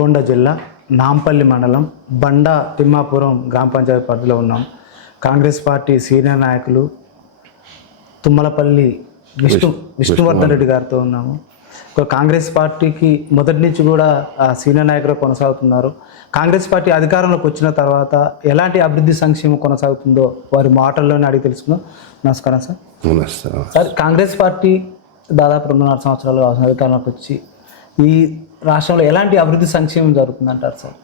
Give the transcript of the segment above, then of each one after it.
నల్గొండ జిల్లా నాంపల్లి మండలం బండా తిమ్మాపురం గ్రామ పంచాయతీ పరిధిలో ఉన్నాం. కాంగ్రెస్ పార్టీ సీనియర్ నాయకులు తుమ్మలపల్లి విష్ణువర్ధన్ రెడ్డి గారితో ఉన్నాము. కాంగ్రెస్ పార్టీకి మొదటి నుంచి కూడా సీనియర్ నాయకులు కొనసాగుతున్నారు. కాంగ్రెస్ పార్టీ అధికారంలోకి వచ్చిన తర్వాత ఎలాంటి అభివృద్ధి సంక్షేమం కొనసాగుతుందో వారి మాటల్లోనే అడిగి తెలుసుకుందాం. నమస్కారం సార్. సార్, కాంగ్రెస్ పార్టీ దాదాపు 2.5 సంవత్సరాలు అధికారంలోకి వచ్చి ఈ రాష్ట్రంలో ఎలాంటి అభివృద్ధి సంక్షేమం జరుగుతుందంటారు సార్?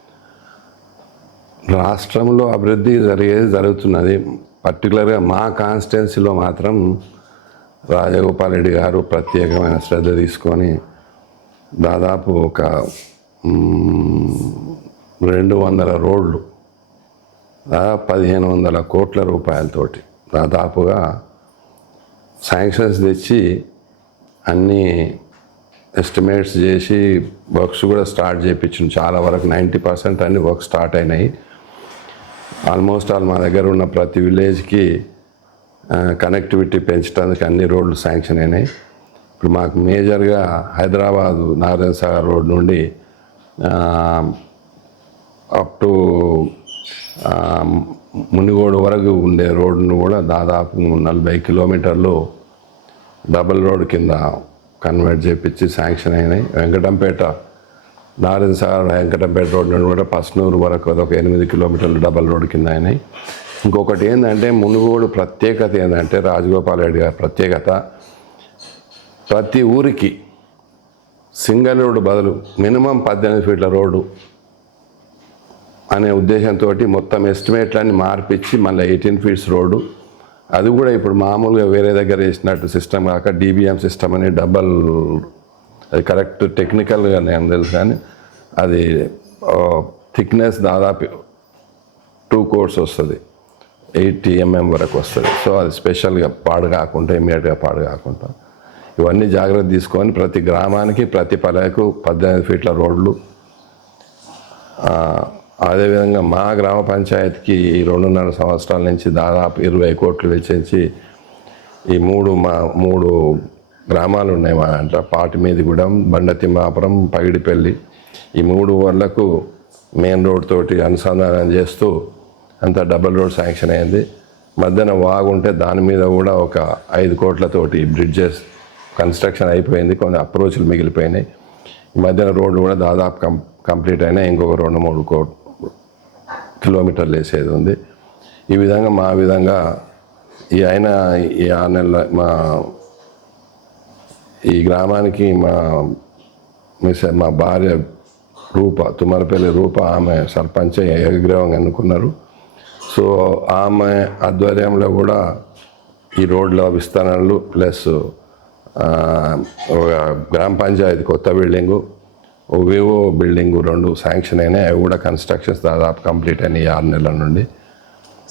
రాష్ట్రంలో అభివృద్ధి జరుగుతున్నది. పర్టికులర్గా మా కాన్స్టిట్యున్సీలో మాత్రం రాజగోపాల్ రెడ్డి గారు ప్రత్యేకమైన శ్రద్ధ తీసుకొని దాదాపు ఒక 200 రోడ్లు 1500 కోట్ల రూపాయలతోటి దాదాపుగా శాంక్షన్స్ తెచ్చి అన్నీ ఎస్టిమేట్స్ చేసి వర్క్స్ కూడా స్టార్ట్ చేయించాం. చాలా వరకు 90% అన్ని వర్క్ స్టార్ట్ అయినాయి. ఆల్మోస్ట్ మా దగ్గర ఉన్న ప్రతి విలేజ్కి కనెక్టివిటీ పెంచడానికి అన్ని రోడ్లు శాంక్షన్ అయినాయి. ఇప్పుడు మాకు మేజర్గా హైదరాబాద్ నారాయణ సాగర్ రోడ్ నుండి అప్ టు మునిగోడు వరకు ఉండే రోడ్డును కూడా దాదాపు 40 కిలోమీటర్లు డబుల్ రోడ్ కింద కన్వర్ట్ చేయించి శాంక్షన్ అయినాయి. వెంకటంపేట నారాయణ సాగర్ వెంకటంపేట రోడ్ నుండి కూడా పస్నూరు వరకు అదొక 8 కిలోమీటర్లు డబల్ రోడ్ కింద అయినాయి. ఇంకొకటి ఏంటంటే మునుగోడు ప్రత్యేకత ఏంటంటే రాజగోపాల్ రెడ్డి గారి ప్రత్యేకత, ప్రతి ఊరికి సింగిల్ రోడ్డు బదులు మినిమం 18 ఫీట్ల రోడ్డు అనే ఉద్దేశంతో మొత్తం ఎస్టిమేట్లన్నీ మార్పిచ్చి మళ్ళీ 18 ఫీట్స్ రోడ్డు, అది కూడా ఇప్పుడు మామూలుగా వేరే దగ్గర వేసినట్టు సిస్టమ్ కాక DBM సిస్టమ్ అని డబల్, అది కరెక్ట్ టెక్నికల్గా నేను తెలుసు కానీ అది థిక్నెస్ దాదాపు 2 కోర్స్ వస్తుంది, 80 mm వరకు వస్తుంది. సో అది స్పెషల్గా పాడు కాకుండా ఇమీడియట్గా పాడు కాకుండా ఇవన్నీ జాగ్రత్త తీసుకొని ప్రతి గ్రామానికి ప్రతి పల్లెకు 18 ఫీట్ల రోడ్లు. అదేవిధంగా మా గ్రామ పంచాయతీకి 2.5 సంవత్సరాల నుంచి దాదాపు 20 కోట్లు వెచ్చించి ఈ 3 గ్రామాలు ఉన్నాయి మా దాంట్లో, పాటిమీదిగూడెం, బండ తిమ్మాపురం, పగిడిపల్లి, ఈ 3 ఊర్లకు మెయిన్ రోడ్ తోటి అనుసంధానం చేస్తూ అంత డబుల్ రోడ్ శాంక్షన్ అయింది. మధ్యన వాగుంటే దాని మీద కూడా ఒక 5 కోట్లతోటి బ్రిడ్జెస్ కన్స్ట్రక్షన్ అయిపోయింది. కొన్ని అప్రోచ్లు మిగిలిపోయినాయి. ఈ మధ్యన రోడ్లు కూడా దాదాపు కంప్లీట్ అయినాయి. ఇంకొక 2-3 కిలోమీటర్లు వేసేది ఉంది. ఈ విధంగా మా విధంగా ఈ 6 నెలల ఈ గ్రామానికి మా భార్య రూప, తుమ్మలపల్లి రూప, ఆమె సర్పంచ్ ఏకగ్రీవంగా ఎన్నుకున్నారు. సో ఆమె ఆధ్వర్యంలో కూడా ఈ రోడ్ల విస్తరణలు ప్లస్ గ్రామ పంచాయతీ కొత్త బిల్డింగు, వివో బిల్డింగు 2 శాంక్షన్ అయినాయి. అవి కూడా కన్స్ట్రక్షన్స్ దాదాపు కంప్లీట్ అయినాయి 6 నెలల నుండి.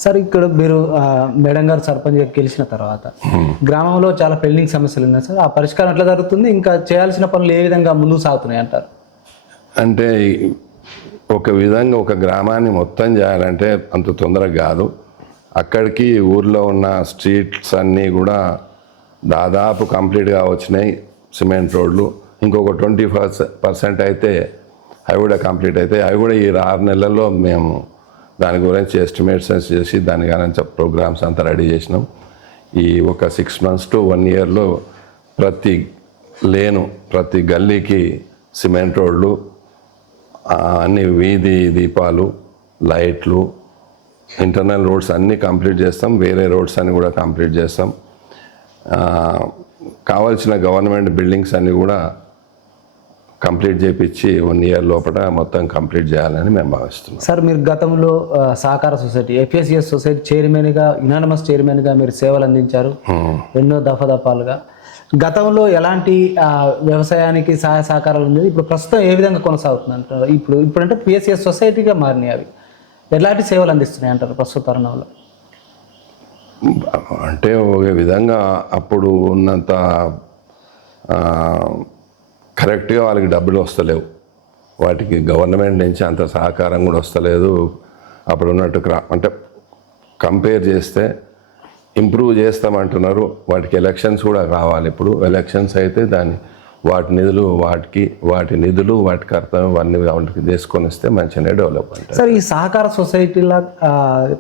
సార్, ఇక్కడ మీరు మేడం గారు సర్పంచ్గా గెలిచిన తర్వాత గ్రామంలో చాలా పెండింగ్ సమస్యలు ఉన్నాయి సార్. ఆ పరిష్కారం ఎట్లా జరుగుతుంది? ఇంకా చేయాల్సిన పనులు ఏ విధంగా ముందుకు సాగుతున్నాయి అంటారు? అంటే ఒక విధంగా ఒక గ్రామాన్ని మొత్తం చేయాలంటే అంత తొందరగా కాదు. అక్కడికి ఊర్లో ఉన్న స్ట్రీట్స్ అన్నీ కూడా దాదాపు కంప్లీట్గా వచ్చినాయి, సిమెంట్ రోడ్లు. ఇంకొక 20% అయితే అవి కూడా కంప్లీట్ అవుతాయి. అవి కూడా ఈ 6 నెలల్లో మేము దాని గురించి ఎస్టిమేట్స్ చేసి దాని గురించి ప్రోగ్రామ్స్ అంతా రెడీ చేసినాం. ఈ ఒక 6 months to 1 yearలో ప్రతి లేను, ప్రతి గల్లీకి సిమెంట్ రోడ్లు, అన్ని వీధి దీపాలు, లైట్లు, ఇంటర్నల్ రోడ్స్ అన్నీ కంప్లీట్ చేస్తాం. వేరే రోడ్స్ అన్నీ కూడా కంప్లీట్ చేస్తాం. కావాల్సిన గవర్నమెంట్ బిల్డింగ్స్ అన్నీ కూడా కంప్లీట్ చేయించి 1 year లోపల మొత్తం కంప్లీట్ చేయాలని మేము భావిస్తున్నాం. సార్, మీరు గతంలో సహకార సొసైటీ FSCS సొసైటీ చైర్మన్గా, యునానిమస్ చైర్మన్గా మీరు సేవలు అందించారు ఎన్నో దఫాలుగా. గతంలో ఎలాంటి వ్యవసాయానికి సహాయ సహకారాలు ఉండేది, ఇప్పుడు ప్రస్తుతం ఏ విధంగా కొనసాగుతుంది అంటారు? ఇప్పుడంటే PSCS సొసైటీగా మారినాయి. అవి ఎలాంటి సేవలు అందిస్తున్నాయి అంటారు ప్రస్తుత తరుణంలో? అంటే ఒక విధంగా అప్పుడు ఉన్నంత కరెక్ట్గా వాళ్ళకి డబ్బులు వస్తలేవు, వాటికి గవర్నమెంట్ నుంచి అంత సహకారం కూడా వస్తలేదు. అప్పుడు ఉన్నట్టు అంటే కంపేర్ చేస్తే ఇంప్రూవ్ చేస్తామంటున్నారు. వాటికి ఎలక్షన్స్ కూడా కావాలి. ఇప్పుడు ఎలక్షన్స్ అయితే దాన్ని వాటి నిధులు వాటి కర్తవ్యం అన్ని వాటికి తీసుకొని వస్తే మంచిగానే డెవలప్ అంటారు. సార్, ఈ సహకార సొసైటీల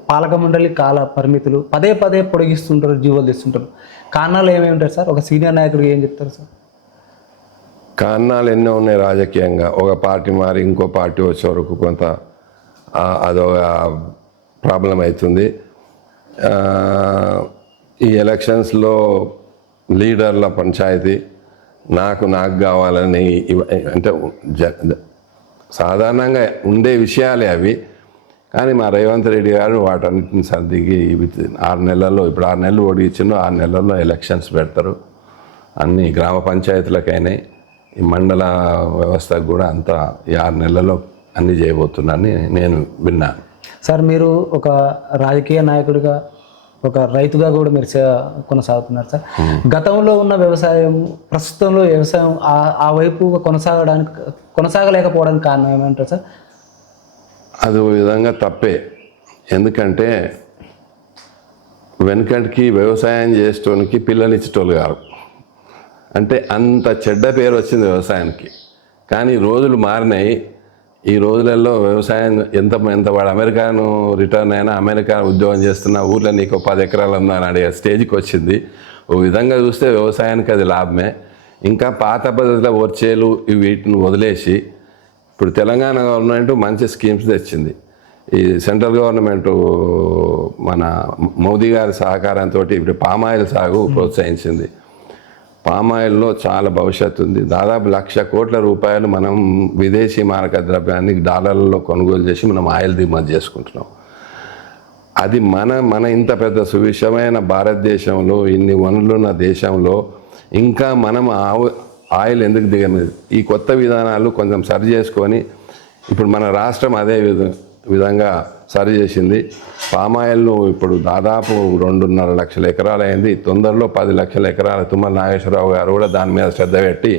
పాలక మండలి కాల పరిమితులు పదే పదే పొడిగిస్తుంటారు, జీవోలు తెస్తుంటారు. కారణాలు ఏమేమి ఉంటారు సార్? ఒక సీనియర్ నాయకుడు ఏం చెప్తారు సార్? కారణాలు ఎన్నో ఉన్నాయి రాజకీయంగా. ఒక పార్టీ మారి ఇంకో పార్టీ వచ్చే వరకు కొంత అదొక ప్రాబ్లం అవుతుంది. ఈ ఎలక్షన్స్లో లీడర్ల పంచాయతీ నాకు కావాలని అంటే సాధారణంగా ఉండే విషయాలే అవి. కానీ మా రేవంత్ రెడ్డి గారు వాటన్నిటిని సర్దిగి 6 నెలల్లో, ఇప్పుడు 6 నెలలు ఓడిచ్చిండు, 6 నెలల్లో ఎలక్షన్స్ పెడతారు. అన్ని గ్రామ పంచాయతీలకైనాయి, ఈ మండల వ్యవస్థకు కూడా అంతా ఈ 6 నెలల్లో అన్నీ చేయబోతున్నానని నేను విన్నాను. సార్, మీరు ఒక రాజకీయ నాయకుడిగా, ఒక రైతుగా కూడా మీరు కొనసాగుతున్నారు సార్. గతంలో ఉన్న వ్యవసాయం, ప్రస్తుతంలో వ్యవసాయం ఆ వైపు కొనసాగలేకపోవడానికి కారణం ఏమంటారు సార్? అది ఓ విధంగా తప్పే. ఎందుకంటే వెనకటికి వ్యవసాయం చేసేటోనికి పిల్లలు ఇచ్చేటోళ్ళు కాదు. అంటే అంత చెడ్డ పేరు వచ్చింది వ్యవసాయానికి. కానీ రోజులు మారినాయి. ఈ రోజులలో వ్యవసాయం ఎంత వాడు అమెరికాను రిటర్న్ అయినా, అమెరికా ఉద్యోగం చేస్తున్న ఊర్లో నీకు 10 ఎకరాలు ఉందని అడిగే స్టేజ్కి వచ్చింది. ఓ విధంగా చూస్తే వ్యవసాయానికి అది లాభమే. ఇంకా పాత పద్ధతిలో వర్చేలు వీటిని వదిలేసి ఇప్పుడు తెలంగాణ గవర్నమెంట్ మంచి స్కీమ్స్ తెచ్చింది. ఈ సెంట్రల్ గవర్నమెంట్ మన మోదీ గారి సహకారంతో ఇప్పుడు పామాయిల్ సాగు ప్రోత్సహించింది. పామాయిల్లో చాలా భవిష్యత్తు ఉంది. దాదాపు 1,00,000 కోట్ల రూపాయలు మనం విదేశీ మారక ద్రవ్యాన్ని డాలర్లలో కొనుగోలు చేసి మనం ఆయిల్ దిగుమతి చేసుకుంటున్నాం. అది మన ఇంత పెద్ద సువిషమైన భారతదేశంలో, ఇన్ని వనరులున్న దేశంలో ఇంకా మనం ఆయిల్ ఎందుకు దిగలేదు? ఈ కొత్త విధానాలు కొంచెం సరి చేసుకొని ఇప్పుడు మన రాష్ట్రం అదే విధంగా సరి చేసింది. పామాయిల్ను ఇప్పుడు దాదాపు 2.5 లక్షల ఎకరాలు అయింది. తొందరలో 10 లక్షల ఎకరాలు తుమ్మల నాగేశ్వరరావు గారు కూడా దాని మీద శ్రద్ధ పెట్టి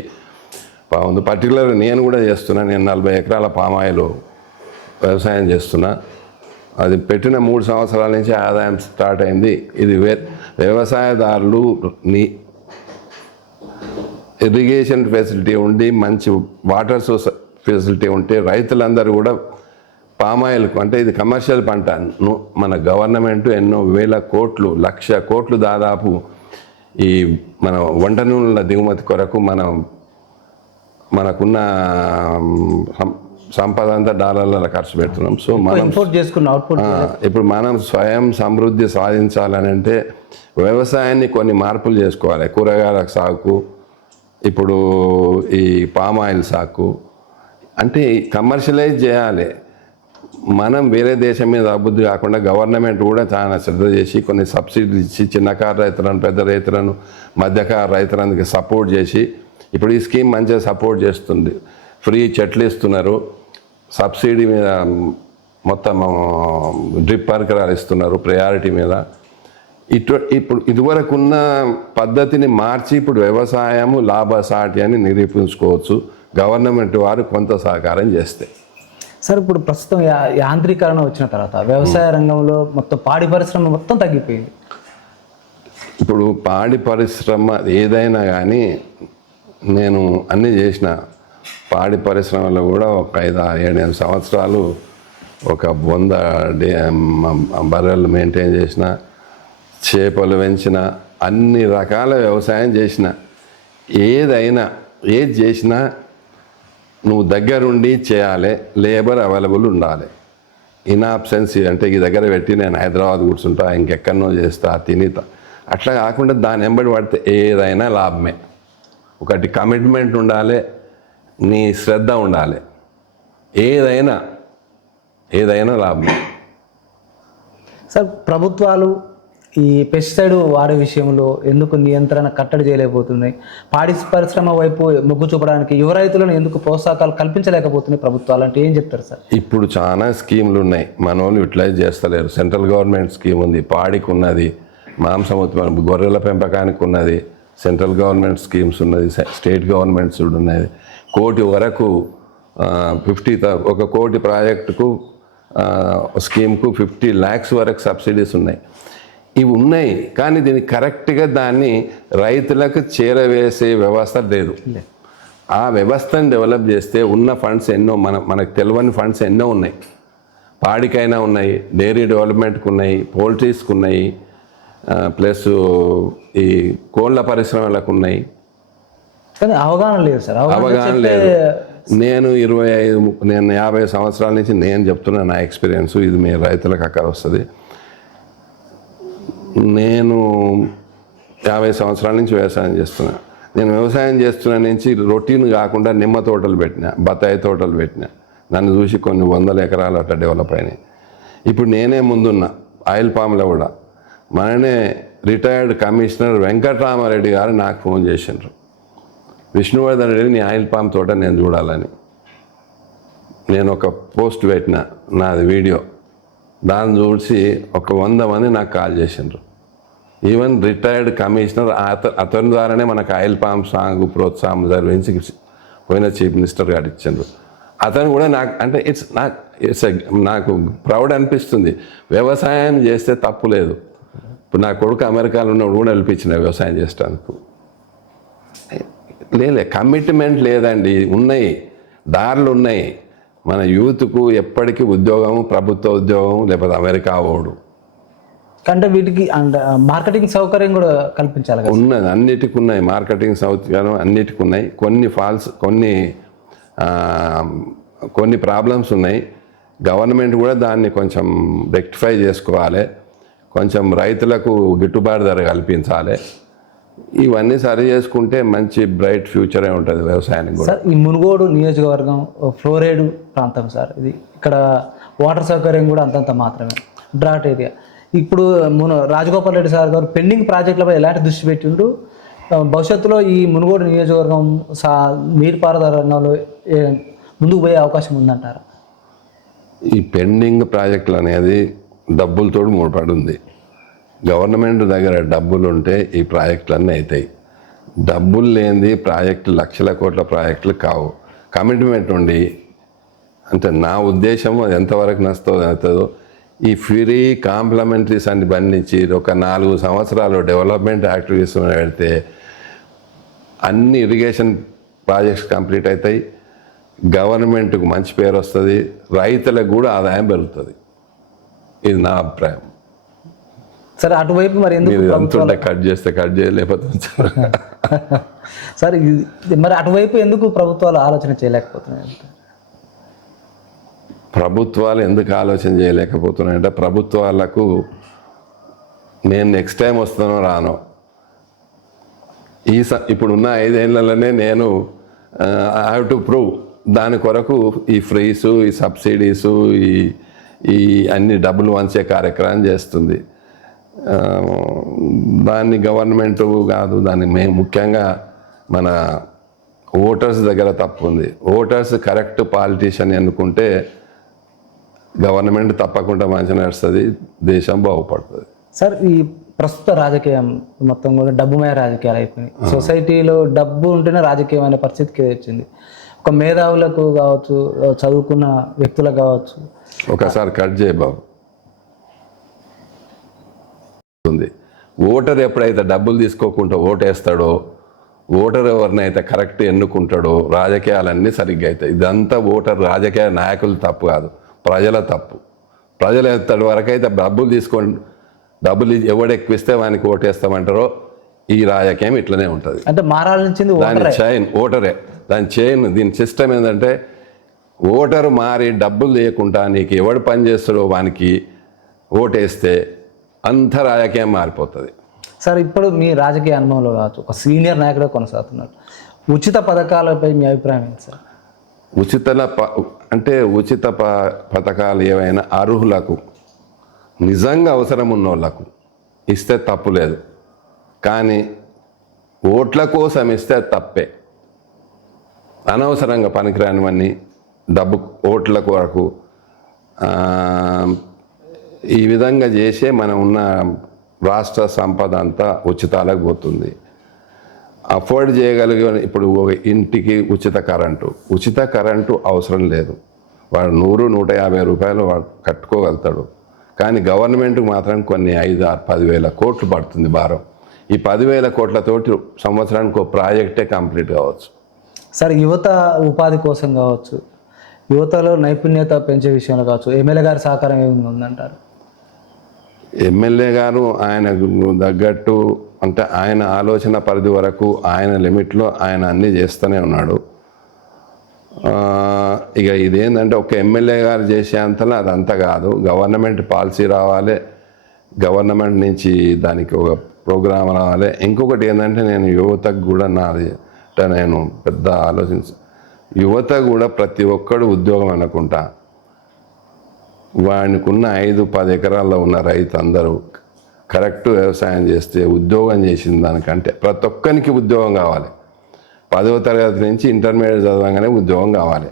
బాగుంది. పర్టికులర్ నేను కూడా చేస్తున్నా. నేను 40 ఎకరాల పామాయిల్ వ్యవసాయం చేస్తున్నా. అది పెట్టిన 3 సంవత్సరాల నుంచి ఆదాయం స్టార్ట్ అయింది. ఇది వ్యవసాయదారులు ఇరిగేషన్ ఫెసిలిటీ ఉండి మంచి వాటర్ సోర్స్ ఫెసిలిటీ ఉంటే రైతులందరూ కూడా పామాయిల్కు, అంటే ఇది కమర్షియల్ పంట, మన గవర్నమెంట్ ఎన్నో వేల కోట్లు, 1,00,000 కోట్లు దాదాపు ఈ మన వంట నూనెల దిగుమతి కొరకు మనకున్న సంపద అంతా డాలర్లలో ఖర్చు పెడుతున్నాం. సో మనం ఇప్పుడు మనం స్వయం సమృద్ధి సాధించాలని అంటే వ్యవసాయాన్ని కొన్ని మార్పులు చేసుకోవాలి. కూరగాయల సాగు, ఇప్పుడు ఈ పామాయిల్ సాగు అంటే కమర్షియలైజ్ చేయాలి. మనం వేరే దేశం మీద అభివృద్ధి కాకుండా గవర్నమెంట్ కూడా చాలా శ్రద్ధ చేసి కొన్ని సబ్సిడీలు ఇచ్చి చిన్నకారు రైతులను, పెద్ద రైతులను, మధ్యకారు రైతులందుకు సపోర్ట్ చేసి ఇప్పుడు ఈ స్కీమ్ మంచిగా సపోర్ట్ చేస్తుంది. ఫ్రీ చెట్లు ఇస్తున్నారు, సబ్సిడీ మీద మొత్తం డ్రిప్ పరికరాలు ఇస్తున్నారు ప్రయారిటీ మీద. ఇప్పుడు ఇదివరకు ఉన్న పద్ధతిని మార్చి ఇప్పుడు వ్యవసాయము లాభసాటి అని నిరూపించుకోవచ్చు గవర్నమెంట్ వారు కొంత సహకారం చేస్తే. సార్, ఇప్పుడు ప్రస్తుతం యాంత్రీకరణ వచ్చిన తర్వాత వ్యవసాయ రంగంలో మొత్తం పాడి పరిశ్రమ మొత్తం తగ్గిపోయింది. ఇప్పుడు పాడి పరిశ్రమ ఏదైనా కానీ నేను అన్నీ చేసిన. పాడి పరిశ్రమలో కూడా ఒక 5-7 సంవత్సరాలు ఒక 100 బర్రెలు మెయింటైన్ చేసిన, చేపలు పెంచిన, అన్ని రకాల వ్యవసాయం చేసిన. ఏది చేసినా నువ్వు దగ్గరుండి చేయాలి, లేబర్ అవైలబుల్ ఉండాలి. ఇన్ఆబ్సెన్సీ అంటే ఈ దగ్గర పెట్టి నేను హైదరాబాద్ కూర్చుంటా, ఇంకెక్కడనో చేస్తా, తినితా, అట్లా కాకుండా దాని వెంబడి పడితే ఏదైనా లాభమే. ఒకటి కమిట్మెంట్ ఉండాలి, నీ శ్రద్ధ ఉండాలి, ఏదైనా లాభమే. సార్, ప్రభుత్వాలు ఈ పెస్టిసైడ్ వాడే విషయంలో ఎందుకు నియంత్రణ కట్టడి చేయలేకపోతున్నాయి? పాడి పరిశ్రమ వైపు మొగ్గు చూపడానికి యువ రైతులను ఎందుకు ప్రోత్సాహకాలు కల్పించలేకపోతున్నాయి ప్రభుత్వాలు అంటే ఏం చెప్తారు సార్? ఇప్పుడు చాలా స్కీములు ఉన్నాయి, మన వాళ్ళు యూటిలైజ్ చేస్తలేరు. సెంట్రల్ గవర్నమెంట్ స్కీమ్ ఉంది, పాడికి ఉన్నది, మాంసం ఉత్పత్తి గొర్రెల పెంపకానికి ఉన్నది, సెంట్రల్ గవర్నమెంట్ స్కీమ్స్ ఉన్నది, స్టేట్ గవర్నమెంట్స్ ఉన్నది. 1 కోటి వరకు 1 కోటి ప్రాజెక్టుకు స్కీమ్కు 50 lakhs వరకు సబ్సిడీస్ ఉన్నాయి. ఇవి ఉన్నాయి, కానీ దీన్ని కరెక్ట్గా దాన్ని రైతులకు చేరవేసే వ్యవస్థ లేదు. ఆ వ్యవస్థను డెవలప్ చేస్తే ఉన్న ఫండ్స్ ఎన్నో మనకు తెలియని ఫండ్స్ ఎన్నో ఉన్నాయి. పాడికైనా ఉన్నాయి, డైరీ డెవలప్మెంట్కి ఉన్నాయి, పోల్ట్రీస్కి ఉన్నాయి, ప్లస్ ఈ కోళ్ళ పరిశ్రమలకు ఉన్నాయి. కానీ అవగాహన లేదు సార్. అవగాహన లేదు. నేను 50 సంవత్సరాల నుంచి నేను చెప్తున్నా నా ఎక్స్పీరియన్స్. ఇది మీ రైతులకు అక్కడ వస్తుంది. నేను 50 సంవత్సరాల నుంచి వ్యవసాయం చేస్తున్నా. నేను వ్యవసాయం చేస్తున్న నుంచి రొటీన్ కాకుండా నిమ్మ తోటలు పెట్టినా, బత్తాయి తోటలు పెట్టినా. నన్ను చూసి కొన్ని 100 ఎకరాలు అట్లా డెవలప్ అయినాయి. ఇప్పుడు నేనే ముందున్నా ఆయిల్ పామ్లో కూడా. మననే రిటైర్డ్ కమిషనర్ వెంకటరామారెడ్డి గారు నాకు ఫోన్ చేసిండ్రు, విష్ణువర్ధన్ రెడ్డి నీ ఆయిల్ పామ్ తోట నేను చూడాలని. నేను ఒక పోస్ట్ పెట్టిన నాది వీడియో, దాన్ని చూసి ఒక 100 మంది నాకు కాల్ చేసిండ్రు. ఈవెన్ రిటైర్డ్ కమిషనర్ అతని ద్వారానే మనకు ఆయిల్ పామ్ సాగు ప్రోత్సాహం జరిపించి పోయిన చీఫ్ మినిస్టర్ గారు ఇచ్చిండ్రు. అతను కూడా నాకు అంటే నాకు ప్రౌడ్ అనిపిస్తుంది. వ్యవసాయం చేస్తే తప్పు లేదు. ఇప్పుడు నా కొడుకు అమెరికాలో ఉన్నప్పుడు కూడా పిలిపించిన వ్యవసాయం చేసేందుకు. కమిట్మెంట్ లేదండి. ఉన్నాయి, దారులు ఉన్నాయి. మన యూత్కు ఎప్పటికీ ఉద్యోగం, ప్రభుత్వ ఉద్యోగం, లేకపోతే అమెరికా ఓడు. అంటే వీటికి మార్కెటింగ్ సౌకర్యం కూడా కల్పించాలి కదా. ఉన్నది, అన్నిటికి ఉన్నాయి మార్కెటింగ్ సౌకర్యం, అన్నిటికి ఉన్నాయి. కొన్ని ప్రాబ్లమ్స్ ఉన్నాయి. గవర్నమెంట్ కూడా దాన్ని కొంచెం రెక్టిఫై చేసుకోవాలి. కొంచెం రైతులకు గిట్టుబాటు ధర కల్పించాలి. ఇవన్నీ సరి చేసుకుంటే మంచి బ్రైట్ ఫ్యూచరే ఉంటుంది వ్యవసాయానికి కూడా. సార్, ఈ మునుగోడు నియోజకవర్గం ఫ్లోరైడ్ ప్రాంతం సార్. ఇది ఇక్కడ వాటర్ సౌకర్యం కూడా అంతంత మాత్రమే, డ్రాట్ ఏరియా. ఇప్పుడు రాజగోపాల్ రెడ్డి సార్ గారు పెండింగ్ ప్రాజెక్టులపై ఎలాంటి దృష్టి పెట్టిండ్రు? భవిష్యత్తులో ఈ మునుగోడు నియోజకవర్గం నీటిపారుదల రంగంలో ముందుకు పోయే అవకాశం ఉందంటారా? ఈ పెండింగ్ ప్రాజెక్టులు అనేది డబ్బులతో ముడిపడి ఉంది. గవర్నమెంట్ దగ్గర డబ్బులు ఉంటే ఈ ప్రాజెక్టులన్నీ అవుతాయి. డబ్బులు లేనిది ప్రాజెక్టులు, లక్షల కోట్ల ప్రాజెక్టులు కావు. కమిట్మెంట్ ఉండి, అంటే నా ఉద్దేశం అది ఎంతవరకు అవుతుందో, ఈ ఫ్రీ కాంప్లిమెంటరీస్ అన్ని బంధించి ఒక 4 సంవత్సరాలు డెవలప్మెంట్ యాక్టివిటీస్ పెడితే అన్ని ఇరిగేషన్ ప్రాజెక్ట్స్ కంప్లీట్ అవుతాయి. గవర్నమెంట్కు మంచి పేరు వస్తుంది, రైతులకు కూడా ఆదాయం పెరుగుతుంది. ఇది నా అభిప్రాయం. సరే, అటువైపు మరి ఎందుకు కట్ చేస్తే కట్ చేయలేకపోతే సరే, మరి అటువైపు ఎందుకు ప్రభుత్వాలు ఆలోచన చేయలేకపోతున్నాయి? ప్రభుత్వాలు ఎందుకు ఆలోచన చేయలేకపోతున్నాయంటే, ప్రభుత్వాలకు నేను నెక్స్ట్ టైం వస్తానో రానో, ఇప్పుడున్న 5 ఏళ్లలోనే నేను ఐ హ్యావ్ టు ప్రూవ్. దాని కొరకు ఈ ఫ్రీసు, ఈ సబ్సిడీసు, ఈ అన్ని డబ్బులు వంచే కార్యక్రమం చేస్తుంది. దాన్ని గవర్నమెంట్ కాదు, దాన్ని ముఖ్యంగా మన ఓటర్స్ దగ్గర తప్పు ఉంది. ఓటర్స్ కరెక్ట్ పాలిటీషియన్ ఎన్నుకుంటే గవర్నమెంట్ తప్పకుండా మంచి నడుస్తుంది, దేశం బాగుపడుతుంది. సార్, ఈ ప్రస్తుత రాజకీయం మొత్తం కూడా డబ్బుమయ రాజకీయాలు అయిపోయినాయి. సొసైటీలో డబ్బు ఉంటేనే రాజకీయం అనే పరిస్థితికి వచ్చింది. ఒక మేధావులకు కావచ్చు, చదువుకున్న వ్యక్తులకు కావచ్చు. ఒకసారి కట్ చేయ బాబు. ఓటర్ ఎప్పుడైతే డబ్బులు తీసుకోకుండా ఓటేస్తాడో, ఓటర్ ఎవరినైతే కరెక్ట్ ఎన్నుకుంటాడో, రాజకీయాలన్నీ సరిగ్గా అవుతాయి. ఇదంతా ఓటర్ రాజకీయ నాయకులు తప్పు కాదు, ప్రజల తప్పు. ప్రజలు ఎత్తడి వరకైతే డబ్బులు ఎవడెక్కిస్తే వానికి ఓటేస్తామంటారో, ఈ రాజకీయం ఇట్లనే ఉంటుంది. అంటే మారాల్సింది దాని చైన్ ఓటరే. దాని చైన్, దీని సిస్టమ్ ఏంటంటే, ఓటరు మారి డబ్బులు లేకుండా నీకు ఎవడు పని చేస్తాడో వానికి ఓటేస్తే అంత రాజకీయం మారిపోతుంది. సార్, ఇప్పుడు మీ రాజకీయ అనుభవంలో కావచ్చు, ఒక సీనియర్ నాయకుడు కొనసాగుతున్నారు. ఉచిత పథకాలపై మీ అభిప్రాయం ఏంటి సార్? ఉచిత పథకాలు ఏవైనా అర్హులకు, నిజంగా అవసరం ఉన్న వాళ్ళకు ఇస్తే తప్పు లేదు. కానీ ఓట్ల కోసం ఇస్తే తప్పే. అనవసరంగా పనికిరానివన్నీ డబ్బు ఓట్ల కొరకు ఈ విధంగా చేసే మనం ఉన్న రాష్ట్ర సంపద అంతా ఉచితాలకు పోతుంది. అఫోర్డ్ చేయగలిగే ఇప్పుడు ఇంటికి ఉచిత కరెంటు అవసరం లేదు. వాడు 100-150 రూపాయలు వాడు కట్టుకోగలుగుతాడు. కానీ గవర్నమెంట్కి మాత్రం కొన్ని 5-10 కోట్లు పడుతుంది భారం. ఈ 10,000 కోట్లతోటి సంవత్సరానికి ఒక ప్రాజెక్టే కంప్లీట్ కావచ్చు. సార్ యువత ఉపాధి కోసం కావచ్చు, యువతలో నైపుణ్యత పెంచే విషయంలో కావచ్చు, ఎమ్మెల్యే గారి సహకారం ఏమి ఉందంటారు? ఎమ్మెల్యే గారు ఆయనకు తగ్గట్టు అంటే ఆయన ఆలోచన పరిధి వరకు ఆయన లిమిట్లో ఆయన అన్నీ చేస్తూనే ఉన్నాడు. ఇక ఇదేంటంటే ఒక ఎమ్మెల్యే గారు చేసే అంతలో అదంతా కాదు, గవర్నమెంట్ పాలసీ రావాలి, గవర్నమెంట్ నుంచి దానికి ఒక ప్రోగ్రామ్ రావాలి. ఇంకొకటి ఏంటంటే నేను యువతకు కూడా నాది అంటే నేను పెద్ద యువత కూడా ప్రతి ఒక్కడు ఉద్యోగం అనుకుంటా. వాడికున్న 5-10 ఎకరాల్లో ఉన్న రైతు అందరూ కరెక్ట్ వ్యవసాయం చేస్తే ఉద్యోగం చేసిన దానికంటే ప్రతి ఒక్కరికి ఉద్యోగం కావాలి. 10వ తరగతి నుంచి ఇంటర్మీడియట్ చదవగానే ఉద్యోగం కావాలి.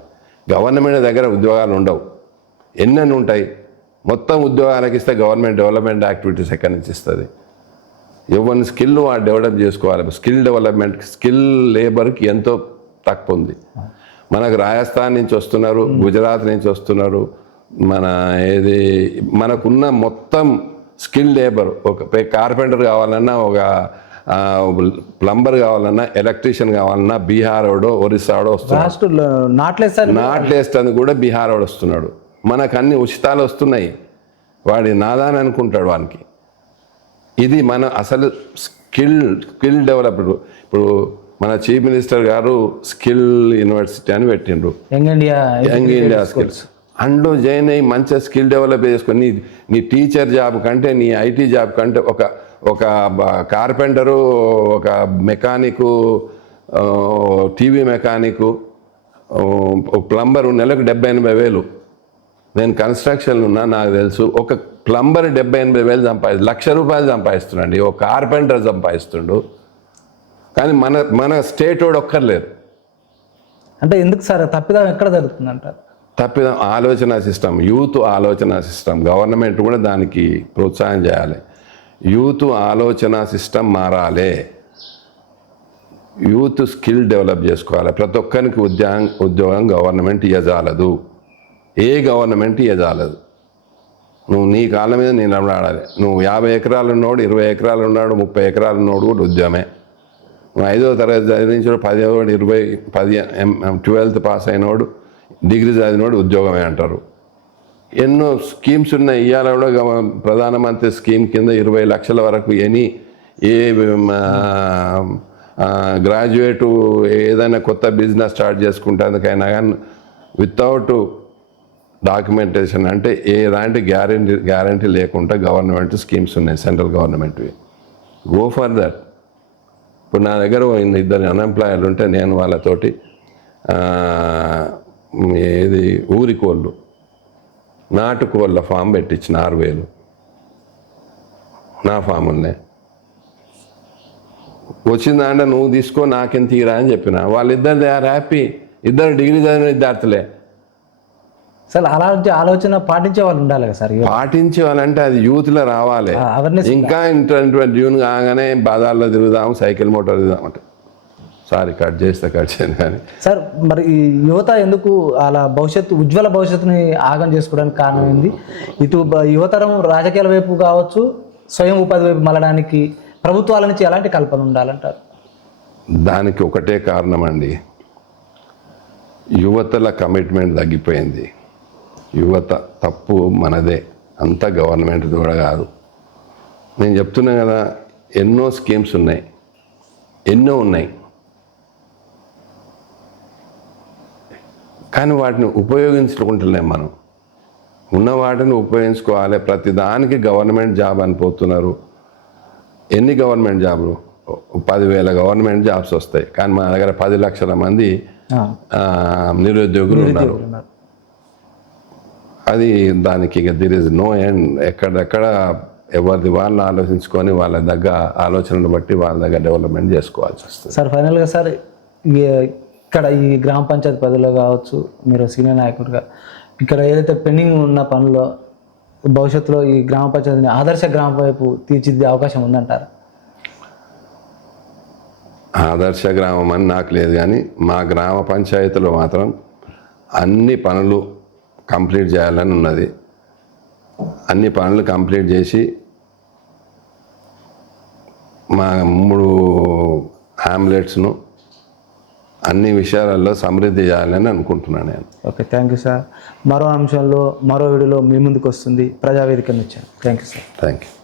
గవర్నమెంట్ దగ్గర ఉద్యోగాలు ఉండవు, ఎన్నెన్ని ఉంటాయి. మొత్తం ఉద్యోగాలకు ఇస్తే గవర్నమెంట్ డెవలప్మెంట్ యాక్టివిటీస్ ఎక్కడి నుంచి ఇస్తుంది? ఎవరిని స్కిల్ వాడు డెవలప్ చేసుకోవాలి. స్కిల్ డెవలప్మెంట్, స్కిల్ లేబర్కి ఎంతో తక్కువ ఉంది. మనకు రాజస్థాన్ నుంచి వస్తున్నారు, గుజరాత్ నుంచి వస్తున్నారు. మనకున్న మొత్తం స్కిల్ లేబర్, ఒక కార్పెంటర్ కావాలన్నా, ఒక ప్లంబర్ కావాలన్నా, ఎలక్ట్రీషియన్ కావాలన్నా బీహార్ వాడో ఒరిస్సాడో వస్తున్నాడు. నాట్లేస్తుంది కూడా బీహార్ వాడు వస్తున్నాడు. మనకు అన్ని ఉచితాలు వస్తున్నాయి, వాడి నాదాని అనుకుంటాడు వానికి. ఇది మన అసలు స్కిల్ డెవలప్డ్. ఇప్పుడు మన చీఫ్ మినిస్టర్ గారు స్కిల్ యూనివర్సిటీ అని పెట్టిండ్రు, యంగ్ ఇండియా స్కిల్స్. అందులో జాయిన్ అయ్యి మంచిగా స్కిల్ డెవలప్ చేసుకొని నీ టీచర్ జాబ్ కంటే, నీ ఐటీ జాబ్ కంటే ఒక కార్పెంటరు, ఒక మెకానికు, టీవీ మెకానికు, ప్లంబరు నెలకు 70-80 వేలు. నేను కన్స్ట్రక్షన్లు ఉన్నా, నాకు తెలుసు. ఒక ప్లంబర్ 70-80 వేలు ₹1,00,000 సంపాదిస్తున్నాండి. ఒక కార్పెంటర్ సంపాదిస్తుండు. కానీ మన స్టేట్ వాడు ఒక్కర్లేరు. అంటే ఎందుకు సార్ తప్పిదం ఎక్కడ జరుగుతుంది అంటారు? తప్పిదం ఆలోచన సిస్టమ్, యూత్ ఆలోచన సిస్టమ్. గవర్నమెంట్ కూడా దానికి ప్రోత్సాహం చేయాలి. యూత్ ఆలోచన సిస్టమ్ మారాలి. యూత్ స్కిల్ డెవలప్ చేసుకోవాలి. ప్రతి ఒక్కరికి ఉద్యోగం గవర్నమెంట్ ఇవ్వజాలదు, ఏ గవర్నమెంట్ ఇవ్వజాలదు. నువ్వు నీ కాళ్ళ మీద నేను నిలబడాలి. నువ్వు 50 ఎకరాలు ఉన్నోడు, 20 ఎకరాలు ఉన్నాడు, 30 ఎకరాలు ఉన్నోడు కూడా ఉద్యమే. నువ్వు 5వ తరగతి చదివించాడు, 10వ 12th పాస్ అయినోడు, డిగ్రీ చదివినోడు ఉద్యోగమే అంటారు. ఎన్నో స్కీమ్స్ ఉన్నాయి. ఇవాళ కూడా ప్రధానమంత్రి స్కీమ్ కింద 20 లక్షల వరకు ఏ గ్రాడ్యుయేటు ఏదైనా కొత్త బిజినెస్ స్టార్ట్ చేసుకుంటేందుకైనా కానీ వితౌట్ డాక్యుమెంటేషన్, అంటే ఎలాంటి గ్యారంటీ లేకుండా గవర్నమెంట్ స్కీమ్స్ ఉన్నాయి, సెంట్రల్ గవర్నమెంట్వి. Go for that. ఇప్పుడు నా దగ్గర 2 అన్ఎంప్లాయిడ్ ఉంటే నేను వాళ్ళతోటి ఊరికోళ్ళు, నాటుకోళ్ళ ఫామ్ పెట్టించిన 6,000 నా ఫాముల్నే. వచ్చిందంటే నువ్వు తీసుకో, నాకెంత తీరా అని చెప్పిన. వాళ్ళిద్దరు దే ఆర్ హ్యాపీ. ఇద్దరు డిగ్రీ చదివిన విద్యార్థులే. సార్ అలాంటి ఆలోచన పాటించే వాళ్ళు ఉండాలి కదా సార్. పాటించే వాళ్ళంటే అది యూత్లో రావాలి. ఇంకా జూన్ కాగానే బాజార్లో తిరుగుదాం, సైకిల్ మోటార్ తిరుగుదాం అంటే సారీ కట్ చేయను. కానీ సార్ మరి ఈ యువత ఎందుకు అలా ఉజ్వల భవిష్యత్తుని ఆగం చేసుకోవడానికి కారణం ఏంది? ఇటు యువతరం రాజకీయాల వైపు కావచ్చు, స్వయం ఉపాధి వైపు మళ్ళడానికి ప్రభుత్వాల నుంచి ఎలాంటి కల్పన ఉండాలంటారు? దానికి ఒకటే కారణం అండి, యువతల కమిట్మెంట్ తగ్గిపోయింది. యువత తప్పు మనదే, అంతా గవర్నమెంట్ కూడా కాదు. నేను చెప్తున్నా కదా, ఎన్నో స్కీమ్స్ ఉన్నాయి, ఎన్నో ఉన్నాయి, కానీ వాటిని ఉపయోగించుకుంటలేం. మనం ఉన్న వాటిని ఉపయోగించుకోవాలి. ప్రతి దానికి గవర్నమెంట్ జాబ్ అని పోతున్నారు. ఎన్ని గవర్నమెంట్ జాబ్లు? 10,000 గవర్నమెంట్ జాబ్స్ వస్తాయి, కానీ మన దగ్గర 10 లక్షల మంది నిరుద్యోగులు ఉన్నారు. అది దానికి దిర్ ఇస్ నో ఎండ్. ఎక్కడెక్కడ ఎవరిది వాళ్ళు ఆలోచించుకొని వాళ్ళ దగ్గర ఆలోచనలు బట్టి వాళ్ళ దగ్గర డెవలప్మెంట్ చేసుకోవాల్సి వస్తుంది. సార్ ఫైనల్గా సార్ ఇక్కడ ఈ గ్రామ పంచాయతీ పదవిలో కావచ్చు, మీరు సీనియర్ నాయకుడిగా ఇక్కడ ఏదైతే పెండింగ్ ఉన్న పనుల్లో భవిష్యత్తులో ఈ గ్రామ పంచాయతీని ఆదర్శ గ్రామం వైపు తీర్చిదిద్దే అవకాశం ఉందంటారు? ఆదర్శ గ్రామం అని నాకు లేదు, కానీ మా గ్రామ పంచాయతీలో మాత్రం అన్ని పనులు కంప్లీట్ చేయాలని ఉన్నది. అన్ని పనులు కంప్లీట్ చేసి మా 3 హ్యామ్లెట్స్ను అన్ని విషయాలలో సమృద్ధి చేయాలని అనుకుంటున్నాను నేను. Okay, thank you sir. మరో అంశంలో మరో వీడియోలో మీ ముందుకు వస్తుంది ప్రజావేదిక నుంచి. Thank you sir. Thank you.